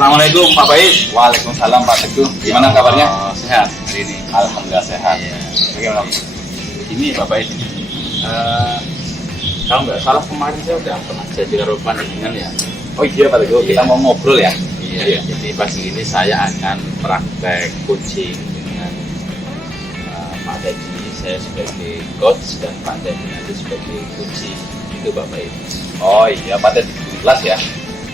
Assalamualaikum Pak Bais. Waalaikumsalam Pak Teguh. Gimana kabarnya? Sehat hari ini. Alhamdulillah sehat. Iya. Bagaimana? Ini Pak Bais. Kalau nggak salah kemarin saya udah pernah jadi karo panjenengan ya. Oh iya Pak Teguh, kita Iya. mau ngobrol ya. Iya. Jadi pagi ini saya akan praktek coaching dengan Pak Teddy. Saya sebagai coach dan Pak Teddy nanti sebagai coaching. Itu Pak Bais. Oh iya Pak Teguh di kelas ya.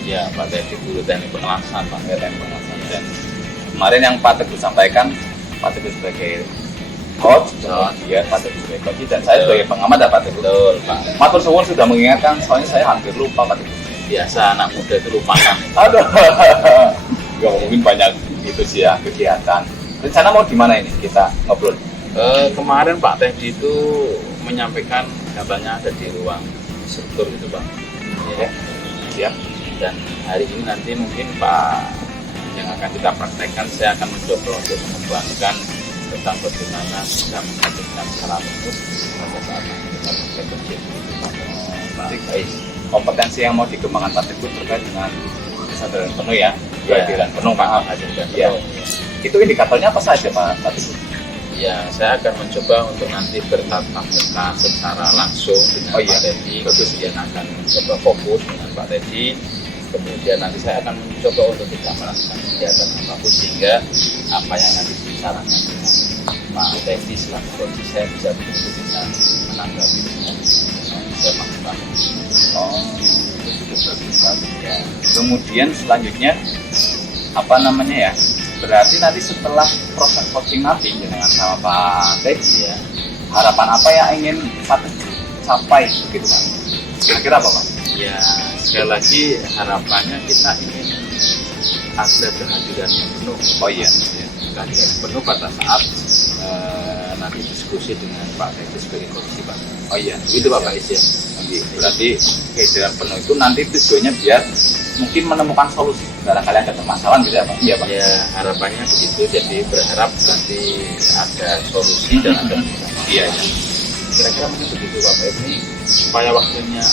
Ya Pak Teddy guru teknik pengawasan Pak. Teknik pengawasan. Dan kemarin yang Pak Teguh sampaikan, Pak Teguh sebagai coach, ya Pak Teguh sebagai coach dan saya sebagai pengamat ya Pak Teguh. Betul Pak. Matur suwun sudah mengingatkan, soalnya saya hampir lupa Pak Teguh. Biasa anak muda itu lupakan. Aduh, nggak mungkin banyak itu sih ya kegiatan. Rencana mau di mana ini kita ngobrol? Kemarin Pak Teddy itu menyampaikan gambarnya ada di ruang struktur gitu Pak. Ya. Siap. Dan hari ini nanti mungkin Pak yang akan kita praktekkan, saya akan mencoba untuk mengembangkan tentang bagaimana bisa menghadirkan secara penuh pada saat kita praktek kerja itu Pak. Berarti kompetensi yang mau dikembangkan Pak Teguh terkait dengan kesadaran penuh ya, kehadiran penuh Pak. Hadirkan Ya. penuh. Itu indikatornya apa saja Pak Teguh? Ya, saya akan mencoba untuk nanti bertatap muka secara langsung dengan Pak Teddy. Kemudian akan mencoba fokus dengan Pak Teddy. Kemudian nanti saya akan mencoba untuk tidak melakukan kegiatan apapun sehingga apa yang nanti dibicarakan dengan Pak Teddy selaku coach saya bisa betul-betul bisa menanggapi dengan bisa maksimal. Oh, itu sudah bagus sekali ya. Kemudian selanjutnya apa namanya ya? Berarti nanti setelah proses coaching nanti dengan sama Pak Teddy ya, harapan apa yang ingin Pak Teguh capai begitu Pak? Kira-kira apa Pak? Ya, sekali lagi harapannya kita ingin ada kehadiran yang penuh. Oh iya. Ya, kehadiran yang penuh pada saat nanti diskusi dengan Pak Teddy sebagai coach Pak. Oh iya. Itu Pak Bais ya. Berarti kehadiran penuh itu nanti tujuannya biar mungkin menemukan solusi barangkali ada permasalahan gitu ya Pak? Iya Pak. Ya, harapannya begitu. Jadi berharap nanti ada solusi dan ada Iya ya. kira-kira mungkin begitu Pak Bais ini supaya waktunya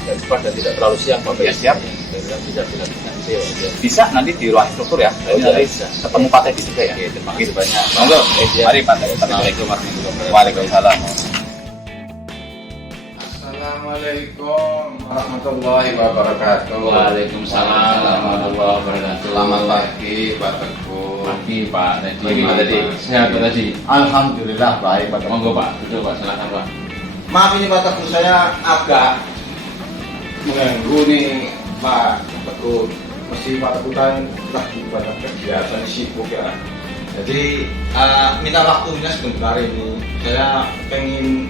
agak cepat dan tidak terlalu siang Pak Bais. Ya, siap. Kira-kira bisa dilakukan itu ya. Bisa nanti di ruang struktur ya. Oh, Jadi nanti bisa. ketemu Pak Teddy juga ya. Oke, terima kasih banyak. Monggo. Ya. Mari Pak Teddy. Assalamualaikum warahmatullahi wabarakatuh. Waalaikumsalam. Assalamualaikum warahmatullahi wabarakatuh. Waalaikumsalam warahmatullahi wabarakatuh. Selamat pagi Pak Teguh. Pagi Pak Teddy. Pagi, Pak Teddy. Sehat Pak Teddy. Alhamdulillah baik Pak Teguh. Monggo Pak, duduk Pak, silakan Pak. Maaf ini Pak Teguh, saya agak mengganggu nih Pak Teguh. Mesti Pak Teguh kan lagi banyak kegiatan sibuk ya. Jadi minta waktunya sebentar ini. Saya pengen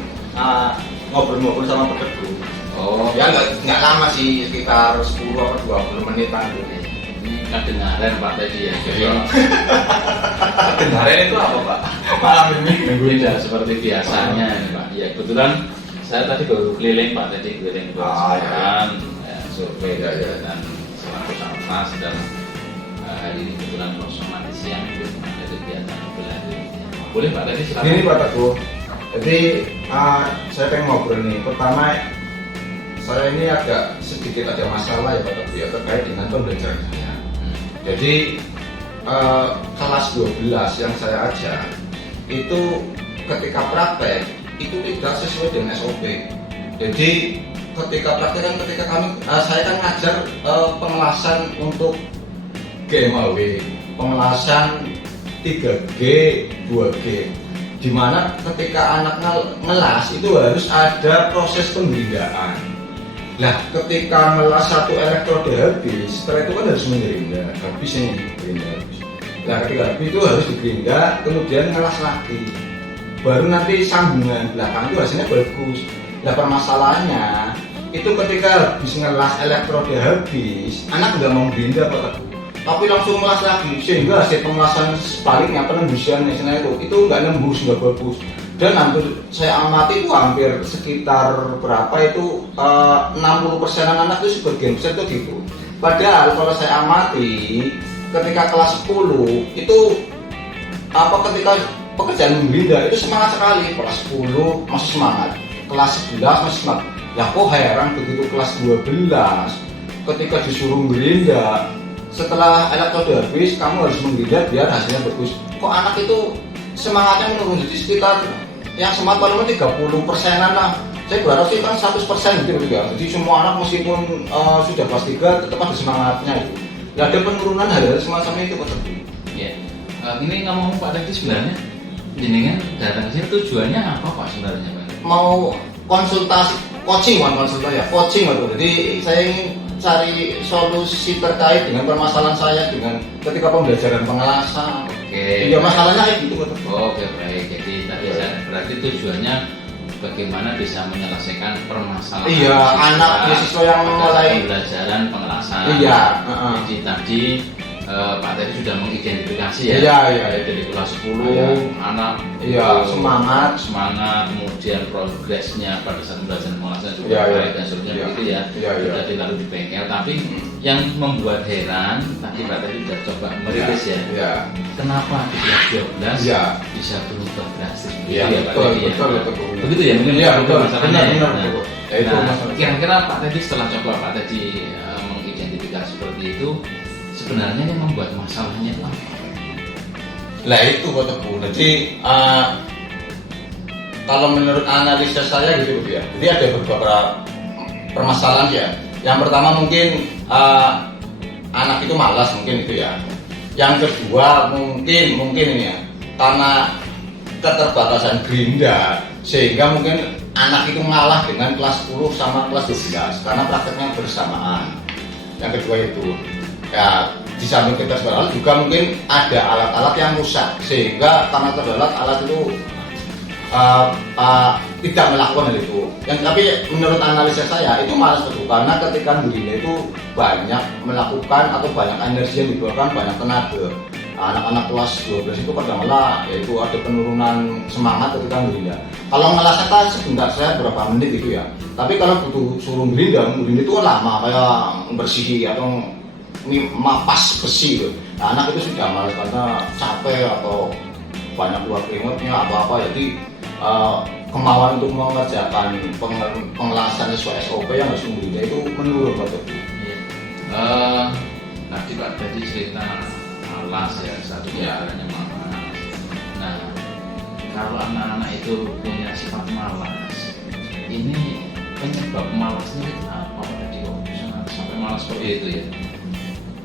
ngobrol-ngobrol sama Pak Teguh. Oh, Ya nggak lama sih, sekitar 10 atau 20 menitan ini. ini kedengaran Pak Teddy ya. Iya. Kedengaran itu apa Pak? Malam ini Tidak seperti biasanya ini, Pak. Ya kebetulan saya tadi baru keliling Pak Teddy, keliling ke Ah, ya, survei Iya, iya. dan selaku Sarnas dan hari ini kebetulan kosong nanti siang itu ada kegiatan belajar. Boleh Pak Teddy silakan. Gini Pak Teguh, jadi saya pengen ngobrol nih. Pertama, saya ini agak sedikit ada masalah ya Pak Teguh ya terkait dengan pembelajaran saya. Jadi kelas 12 yang saya ajar itu ketika praktek itu tidak sesuai dengan SOP. Jadi ketika praktek kan saya kan ngajar pengelasan untuk GMAW, pengelasan 3G, 2G, dimana ketika anak ngelas itu harus ada proses pembindaan. Nah, ketika ngelas satu elektrode habis, setelah itu kan harus mengerinda, habis ini gerinda habis. Nah, ketika habis itu harus digerinda, kemudian ngelas lagi. Baru nanti sambungan belakang itu hasilnya bagus. Nah, permasalahannya itu ketika habis ngelas elektrode habis, anak nggak mau gerinda Pak Teguh, tapi langsung ngelas lagi, sehingga hasil pengelasan sebaliknya penembusan itu nggak nembus, nggak bagus. Dan hampir saya amati itu hampir sekitar berapa itu 60%-an anak itu sebagian besar itu gitu. Padahal kalau saya amati ketika kelas 10 itu ketika pekerjaan mengerinda itu semangat sekali. Kelas 10 masih semangat, kelas 11 masih semangat. Ya kok heran begitu kelas 12 ketika disuruh mengerinda setelah elektrode habis kamu harus menggrinda biar hasilnya bagus. Kok anak itu semangatnya menurun, jadi sekitar yang semangat paling 30%-an lah. Saya berharap sih kan 100% gitu ya. Jadi semua anak meskipun sudah kelas 3 tetap ada semangatnya itu. Nggak ada penurunan hal-hal semacam itu Pak Teguh. Ya. Ini ngomong Pak Teddy sebenarnya jenengan datang ke sini tujuannya apa Pak sebenarnya Pak? Mau konsultasi, coaching ya, coaching Pak. Jadi saya ingin cari solusi terkait dengan permasalahan saya dengan ketika pembelajaran pengelasan. Oke. Iya masalahnya kayak gitu Pak. Oke baik. Jadi tadi berarti tujuannya bagaimana bisa menyelesaikan permasalahan Iya, anak siswa yang mulai pembelajaran pengelasan. Iya. Jadi tadi Pak Teddy sudah mengidentifikasi ya. Iya. Dari kelas 10 Iya. anak Iya, semangat, kemudian progresnya pada saat pembelajaran pengelasan juga Iya, baik dan seterusnya iya. begitu ya. Iya. Jadi lalu di bengkel. Tapi yang membuat heran tadi Pak Teddy sudah coba merilis ya. Iya. Kenapa di kelas 12 Iya. bisa berubah drastis? Iya, Pak betul, Teddy, ya? betul. Begitu ya mungkin Iya, itu betul. masalahnya ya. Benar, Nah, betul. Ya, itu nah, masalahnya. kira-kira Pak Teddy setelah coba Pak Teddy mengidentifikasi seperti itu, sebenarnya yang membuat masalahnya itu apa? Lah itu Pak Teguh. Jadi kalau menurut analisa saya gitu ya. Jadi ada beberapa permasalahan ya. Yang pertama mungkin anak itu malas mungkin itu ya. Yang kedua mungkin ini ya, karena keterbatasan gerinda sehingga mungkin anak itu ngalah dengan kelas 10 sama kelas 12 karena prakteknya bersamaan. Yang kedua itu ya, di samping keterbatasan juga mungkin ada alat-alat yang rusak sehingga karena alat itu tidak melakukan hal itu. Tapi menurut analisa saya itu malas betul karena ketika gerinda itu banyak melakukan atau banyak energi yang dikeluarkan, banyak tenaga. Anak-anak kelas 12 itu kadang-kadang yaitu ada penurunan semangat ketika gerinda. Kalau ngelasnya kan sebentar saya berapa menit gitu ya. Tapi kalau butuh suruh gerinda itu kan lama kayak bersih atau mapas besi gitu. Nah, anak itu sudah malas karena capek atau banyak keluar keringatnya apa-apa. Jadi kemauan untuk mengerjakan pengelasan sesuai SOP yang harus gerinda itu menurun Pak. Tadi Pak Teddy cerita malas ya, satu diantaranya malas. Nah, kalau anak-anak itu punya sifat malas, ini penyebab malasnya itu apa Pak Teddy? Kok bisa sampai malas seperti itu ya?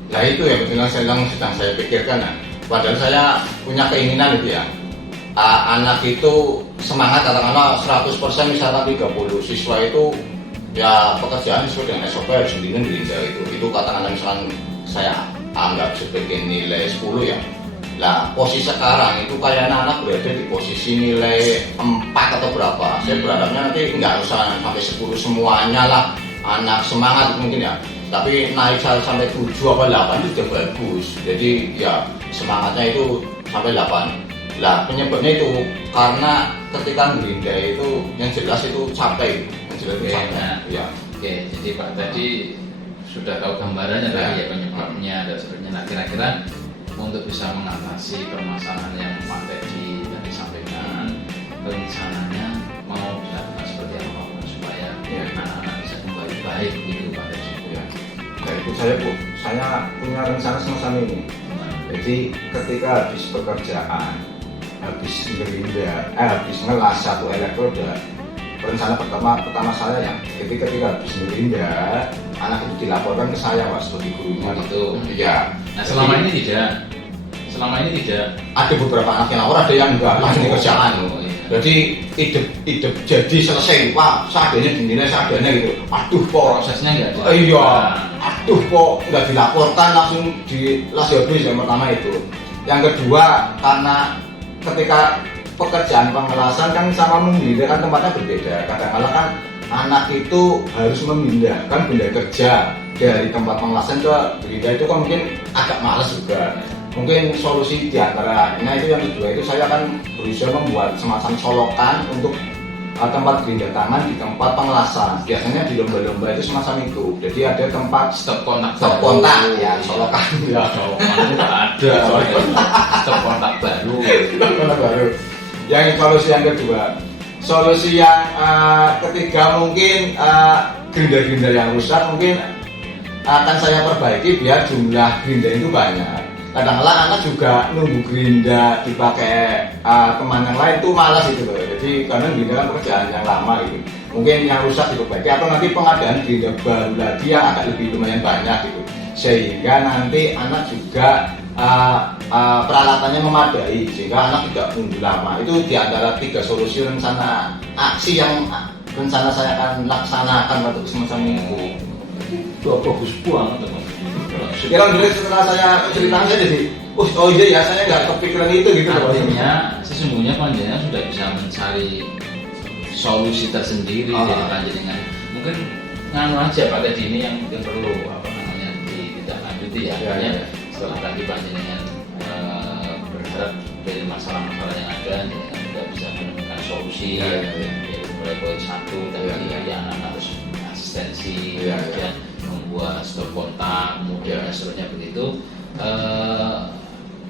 Nah itu ya betul yang sedang saya pikirkan ya. Padahal saya punya keinginan itu ya. Anak itu semangat katakanlah 100% misalkan 30 siswa itu ya pekerjaan sesuai dengan SOP harus gerinda itu katakanlah misalkan saya anggap sebagai nilai 10 ya. Nah posisi sekarang itu kayak anak berada di posisi nilai 4 atau berapa. Saya berharapnya nanti nggak usah sampai 10 semuanya lah anak semangat mungkin ya. Tapi naik sampai 7 atau 8 itu sudah bagus. Jadi ya semangatnya itu sampai 8. Lah penyebabnya itu karena ketika gerinda itu yang jelas itu capek. Yang jelas itu capek. Nah, Ya. Oke, jadi Pak tadi sudah tahu gambarannya tadi ya penyebabnya dan sebagainya. Nah, kira-kira untuk bisa mengatasi permasalahan yang Pak Teddy tadi sampaikan, rencananya mau dilakukan seperti apa Pak supaya anak-anak bisa kembali baik gitu Pak Teddy? Ya. Nah itu saya punya rencana semacam ini. Jadi ketika habis pekerjaan, habis gerinda, habis ngelas satu elektroda, rencana pertama saya ya, ketika habis gerinda, anak itu dilaporkan ke saya Pak sebagai gurunya Gitu. Iya. Nah, selama ini tidak. Ada beberapa anak yang lapor, ada yang enggak langsung dikerjakan. Oh, iya. Jadi hidup jadi selesai Pak, seadanya dinilai seadanya gitu. Aduh kok Prosesnya nggak ada. iya, aduh kok nggak dilaporkan langsung di las habis yang pertama itu. Yang kedua karena ketika pekerjaan pengelasan kan sama menggerinda kan tempatnya berbeda. Kadang-kadang kan anak itu harus memindahkan benda kerja dari tempat pengelasan ke gerinda itu kan mungkin agak malas juga. Mungkin solusi diantaranya itu yang kedua itu saya akan berusaha membuat semacam solokan untuk tempat gerinda tangan di tempat pengelasan. Biasanya di lomba-lomba itu semacam itu. Jadi ada tempat Stop kontak ya solokan ya. Nggak ada. Stop kontak baru. Solokan baru. Yang solusi yang kedua, solusi yang ketiga mungkin gerinda-gerinda yang rusak mungkin akan saya perbaiki biar jumlah gerinda itu banyak. Kadang-kadang anak juga nunggu gerinda dipakai teman yang lain tuh malas gitu loh. Jadi karena gerinda kan pekerjaan yang lama gitu. Mungkin yang rusak diperbaiki atau nanti pengadaan gerinda baru lagi yang agak lebih lumayan banyak gitu. Sehingga nanti anak juga peralatannya memadai sehingga anak tidak nunggu lama. Itu di antara 3 solusi rencana aksi yang rencana saya akan laksanakan waktu semacam minggu. Itu bagus banget teman. Sekarang dulu setelah saya ceritakan saya jadi, oh iya ya saya nggak kepikiran itu gitu. Artinya sesungguhnya panjenengan sudah bisa mencari solusi tersendiri dari panjenengan. Mungkin nganu aja Pak Teddy ini yang mungkin perlu ditindaklanjuti ya. Artinya setelah tadi panjenengan berharap dari masalah-masalah yang ada, panjenengan juga bisa menemukan solusi. Yaitu mulai poin 1 tadi anak harus asistensi, kemudian membuat stop kontak, kemudian seterusnya begitu.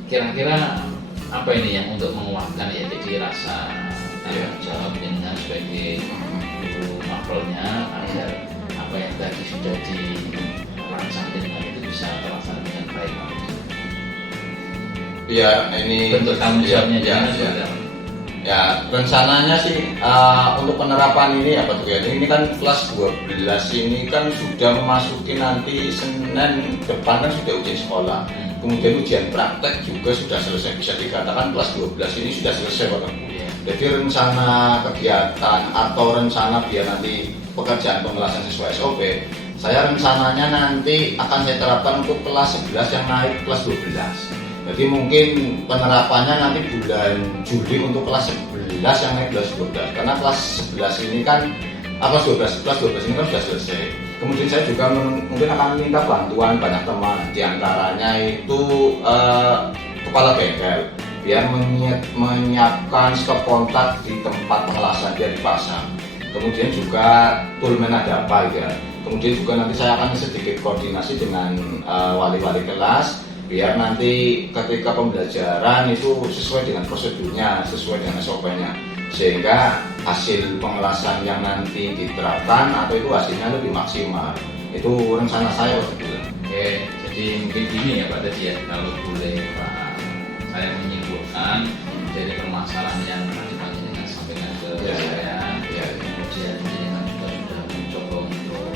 Kira-kira apa ini yang untuk menguatkan ya, jadi rasa tanggung jawab dengan sebagai guru mapelnya agar apa yang tadi sudah dirancang dengan itu bisa terlaksana dengan baik. Iya, ini bentuk tanggung jawabnya ya rencananya sih untuk penerapan ini apa tuh ya, ini kan kelas 12 ini kan sudah memasuki nanti Senin depan kan sudah ujian sekolah, kemudian ujian praktek juga sudah selesai, bisa dikatakan kelas 12 ini sudah selesai Pak. Jadi rencana kegiatan atau rencana biar nanti pekerjaan pengelasan sesuai SOP, saya rencananya nanti akan saya terapkan untuk kelas 11 yang naik kelas 12. Jadi mungkin penerapannya nanti bulan Juli untuk kelas 11 yang naik kelas 12. Karena kelas 11 ini kan kelas 12 ini kan sudah selesai. Kemudian saya juga mungkin akan minta bantuan banyak teman, diantaranya itu kepala bengkel biar menyiapkan stop kontak di tempat pengelasan dia dipasang. Kemudian juga toolman ada apa ya. Kemudian juga nanti saya akan sedikit koordinasi dengan wali-wali kelas biar nanti ketika pembelajaran itu sesuai dengan prosedurnya, sesuai dengan SOP-nya, sehingga hasil pengelasan yang nanti diterapkan atau itu hasilnya lebih maksimal. Itu rencana saya waktu itu. Oke, jadi mungkin gini ya Pak Teddy ya, kalau boleh Pak saya menyimpulkan dari permasalahan yang tadi panjenengan sampaikan ke saya, kemudian panjenengan juga sudah mencoba untuk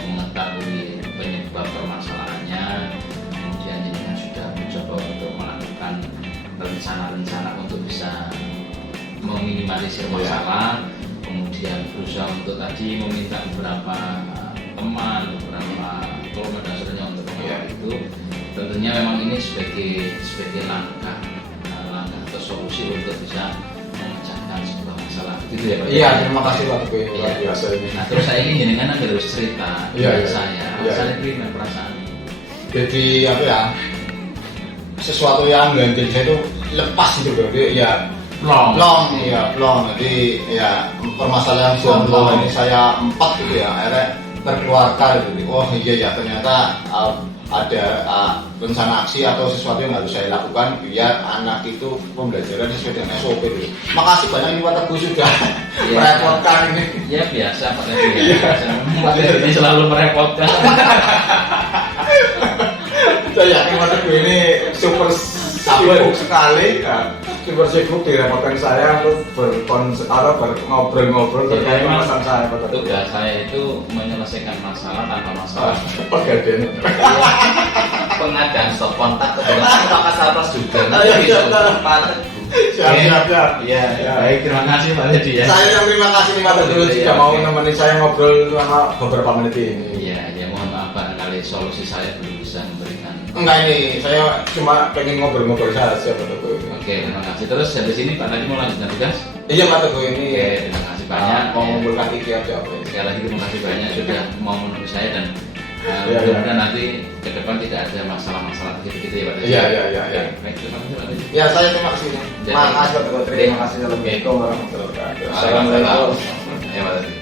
mengetahui penyebab permasalahannya, kemudian jenengan sudah mencoba untuk melakukan rencana-rencana untuk bisa meminimalisir masalah, kemudian berusaha untuk tadi meminta beberapa teman, beberapa keluarga dan sebagainya untuk mengawal itu. Tentunya memang ini sebagai langkah atau solusi untuk bisa memecahkan sebuah masalah. Gitu ya Pak? Iya, terima kasih Pak Teguh, luar biasa ini. Nah terus saya ingin jenengan harus cerita saya pribadi perasaan. Jadi apa ya, sesuatu yang ganjil saya itu lepas gitu bro, ya long. Jadi ya permasalahan jomblo ini saya 4 gitu ya, akhirnya terkeluarkan gitu. Oh iya ya, ternyata ada rencana aksi atau sesuatu yang harus saya lakukan biar anak itu pembelajaran sesuai dengan SOP dulu. Makasih banyak nih Pak Teguh sudah merepotkan ini. Ya biasa Pak Teddy. Pak Teddy ini selalu merepotkan. Saya yakin Pak Teguh ini super sibuk sekali, super sibuk direpotkan saya untuk ngobrol-ngobrol terkait masalah saya Pak Teguh. Tugas saya itu menyelesaikan masalah tanpa masalah. Pegadaian. Pengadaan stop kontak kebetulan Pak Kasarpas juga. Pak Teguh. Siap. Iya. Baik, terima kasih Pak Teddy ya. Saya yang terima kasih nih Pak Teguh sudah mau nemenin saya ngobrol selama beberapa menit ini. Iya, mohon maaf barangkali solusi saya belum bisa memberikan. Enggak, ini saya cuma pengen ngobrol-ngobrol saja Pak Teguh. Oke, terima kasih. Terus dari sini Pak Teddy mau lanjutkan tugas? Iya Pak Teguh ini. Oke, terima kasih banyak. Mau mengumpulkan ide aja. Sekali lagi terima kasih banyak sudah mau menunggu saya dan mudah-mudahan nanti ke depan tidak ada masalah-masalah begitu ya Pak Teddy. Iya. Baik, terima kasih Pak Teddy. Ya, saya terima kasih. Makasih Pak Teguh. Terima kasih. Assalamualaikum warahmatullahi wabarakatuh. Assalamualaikum. Ya Pak Teddy.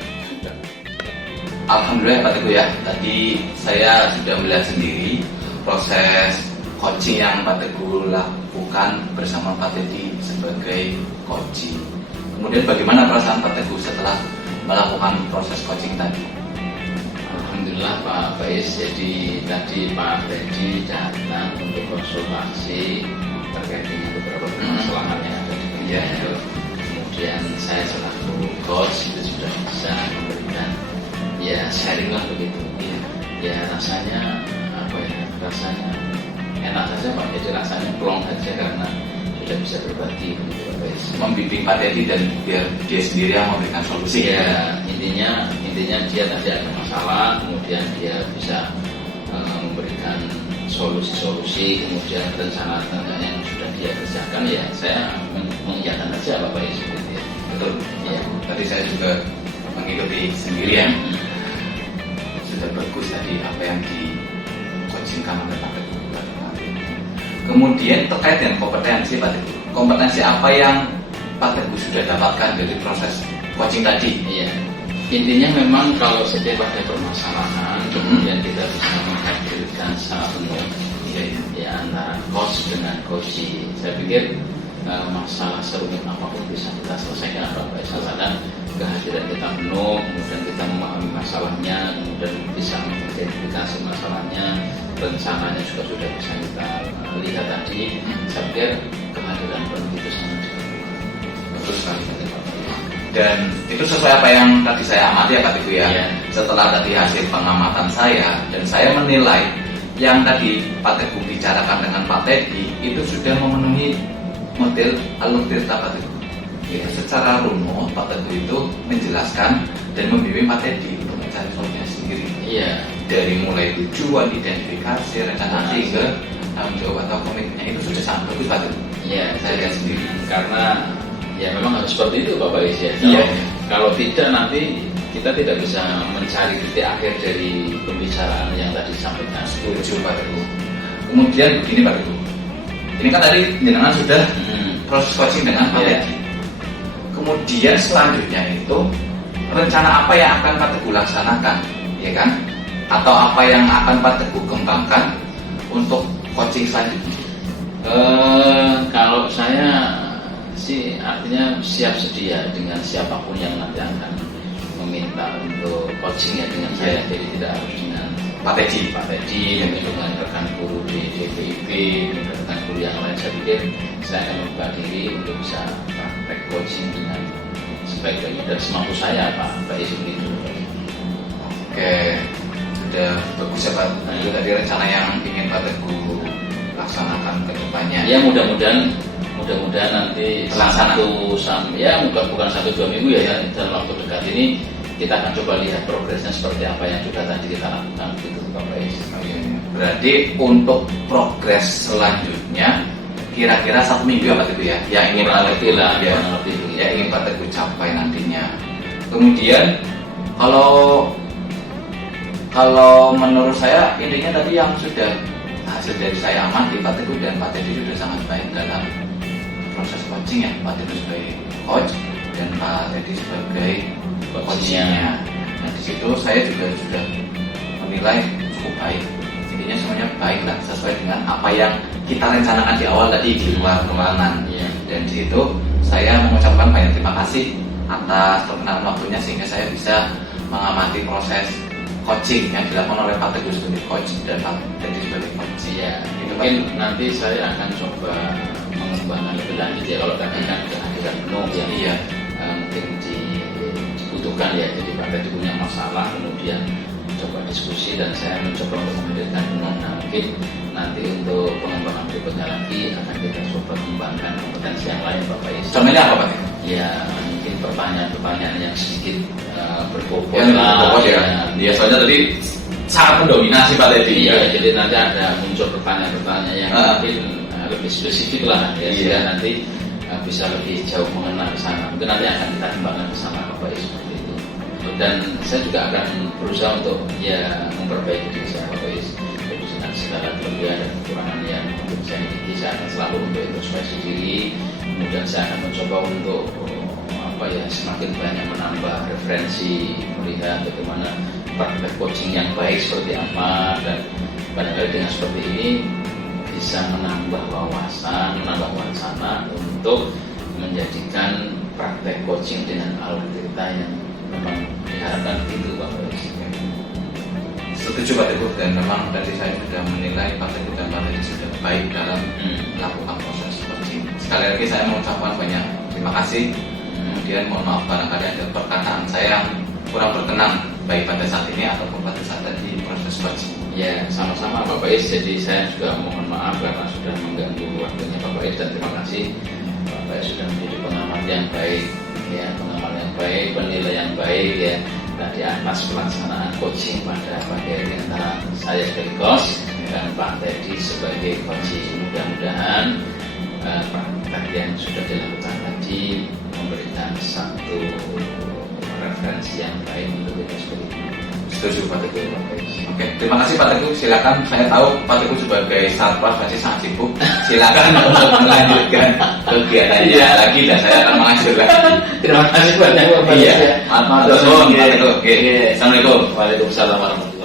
Alhamdulillah Pak Teguh ya, tadi saya sudah melihat sendiri proses coaching yang Pak Teguh lakukan bersama Pak Teddy sebagai coaching. Kemudian bagaimana perasaan Pak Teguh setelah melakukan proses coaching tadi? Alhamdulillah Alhamdulillah Pak Faiz, jadi tadi Pak Freddy datang untuk konsultasi terkait dengan beberapa permasalahan yang ada di kuliah. Kemudian saya selaku coach itu sudah bisa memberikan ya sharing lah begitu. Ya rasanya apa ya, rasanya enak saja Pak, jadi rasanya plong saja karena sudah bisa berbagi begitu Pak Faiz. Membimbing Pak Teddy dan biar dia sendiri yang memberikan solusi. Ya intinya dia tadi ada masalah, kemudian dia bisa memberikan solusi-solusi, kemudian rencana yang sudah dia kerjakan, ya saya mengiyakan saja Bapak Ibu gitu ya. Betul. Ya. Tadi saya juga mengikuti sendirian. Sudah bagus tadi apa yang di-coachingkan oleh Pak Teguh. Kemudian terkait dengan kompetensi Pak Teguh. Kompetensi apa yang Pak Teguh sudah dapatkan dari proses coaching tadi? Iya. Intinya memang kalau setiap ada permasalahan, kemudian kita bisa menghadirkan secara penuh ya antara coach dengan coachee. Saya pikir masalah serumit apapun bisa kita selesaikan Bapak. Misalkan kehadiran kita penuh, kemudian kita memahami masalahnya, kemudian bisa mengidentifikasi masalahnya, rencananya juga sudah bisa kita lihat tadi. Saya pikir kehadiran penuh itu sangat diperlukan. Betul sekali Pak. Dan itu sesuai apa yang tadi saya amati ya Pak Teguh ya. Setelah tadi hasil pengamatan saya, dan saya menilai yang tadi Pak Teguh bicarakan dengan Pak Teddy itu sudah memenuhi model alur tirta Pak Teguh. Ya, secara runut Pak Teguh itu menjelaskan dan membimbing Pak Teddy untuk mencari solusinya sendiri. Iya. Dari mulai tujuan, identifikasi, rencana hingga tanggung jawab atau komitmennya itu sudah sangat bagus Pak Teguh. Iya, Saya lihat sendiri. Karena ya memang harus seperti itu Bapak Is ya. Iya. Kalau tidak nanti kita tidak bisa mencari titik akhir dari pembicaraan yang tadi disampaikan. Setuju Pak Teguh. Kemudian begini Pak Teguh. Ini kan tadi jenengan sudah proses coaching dengan Pak Teddy. Kemudian selanjutnya itu rencana apa yang akan Pak Teguh laksanakan, ya kan? Atau apa yang akan Pak Teguh kembangkan untuk coaching selanjutnya? Kalau saya sih artinya siap sedia dengan siapapun yang nanti akan meminta untuk coaching ya dengan saya. Jadi tidak harus dengan Pak Teddy, dengan rekan guru di DPIP, dengan rekan guru yang lain. Saya pikir saya akan membuka diri untuk bisa praktek coaching dengan sebaik-baiknya dan semampu saya Pak Isu itu. Oke, sudah bagus ya Pak. Itu tadi rencana yang ingin Pak Teguh laksanakan ke depannya. Ya mudah-mudahan nanti terlaksana. Bukan 1-2 minggu ya, dalam waktu dekat ini kita akan coba lihat progresnya seperti apa yang sudah tadi kita lakukan gitu Bapak Is. Berarti untuk progres selanjutnya kira-kira 1 minggu ya Pak Teguh ya, yang ingin Pak Teguh yang ingin Pak Teguh capai nantinya. Kemudian kalau menurut saya intinya tadi yang sudah hasil dari saya amati, Pak Teguh dan Pak Teddy sudah sangat baik dalam proses coaching ya. Pak Teguh sebagai coach dan Pak Teddy sebagai coachnya. Nah di situ saya juga sudah menilai cukup baik. Intinya semuanya baik lah, sesuai dengan apa yang kita rencanakan di awal tadi di luar ruangan. Dan di situ saya mengucapkan banyak terima kasih atas perkenan waktunya sehingga saya bisa mengamati proses coaching yang dilakukan oleh Pak Teguh sebagai coach dan Pak Teddy sebagai coach. Iya, mungkin nanti saya akan coba mengembangkan lebih lanjut ya kalau tadi kan kehadiran penuh yang mungkin dibutuhkan ya. Jadi Pak Teddy punya masalah, kemudian coba diskusi dan saya mencoba untuk menghadirkan penuh. Nah mungkin nanti untuk pengembangan berikutnya lagi akan kita coba kembangkan kompetensi yang lain Bapak Is. Contohnya apa Pak? Ya mungkin pertanyaan-pertanyaan yang sedikit berbobot ya. Soalnya tadi sangat mendominasi Pak Teddy. Iya, jadi nanti ada muncul pertanyaan-pertanyaan yang mungkin lebih spesifik lah ya, sehingga nanti bisa lebih jauh mengenal ke sana. Mungkin nanti akan kita kembangkan bersama Bapak Is seperti itu. Dan saya juga akan berusaha untuk memperbaiki diri saya Bapak Is. Jadi dengan segala kelebihan dan kekurangan yang mungkin saya miliki, saya akan selalu untuk introspeksi diri. Kemudian saya akan mencoba untuk semakin banyak menambah referensi, melihat bagaimana praktek coaching yang baik seperti apa, dan barangkali dengan seperti ini bisa menambah wawasan, menambah wacana untuk menjadikan praktek coaching dengan alur cerita yang memang diharapkan begitu Bapak Ibu. setuju Pak Teguh, dan memang tadi saya sudah menilai Pak Teguh dan Pak Teddy sudah baik dalam melakukan proses coaching. Sekali lagi saya mengucapkan banyak terima kasih. Kemudian mohon maaf barangkali ada perkataan saya yang kurang berkenan baik pada saat ini ataupun pada saat tadi proses coaching. Ya, sama-sama Bapak Is. Jadi saya juga mohon maaf karena sudah mengganggu waktunya Bapak Is, dan terima kasih Bapak Is sudah menjadi pengamat yang baik, ya, pengamat yang baik, penilai yang baik, ya. Tadi atas pelaksanaan coaching pada pagi hari antara saya sebagai coach dan Pak Teddy sebagai coaching. Mudah-mudahan tadi yang sudah dilakukan tadi memberikan satu referensi yang baik untuk kita sebagai Setuju Pak Teguh. Oke, terima kasih Pak Teguh. Silakan, saya tahu Pak Teguh sebagai satpam masih sangat sibuk. Silakan untuk melanjutkan kegiatannya lagi dan saya akan mengajar lagi. Terima kasih banyak Bapak. Iya, maaf Pak Teguh. Assalamualaikum. Waalaikumsalam warahmatullahi wabarakatuh.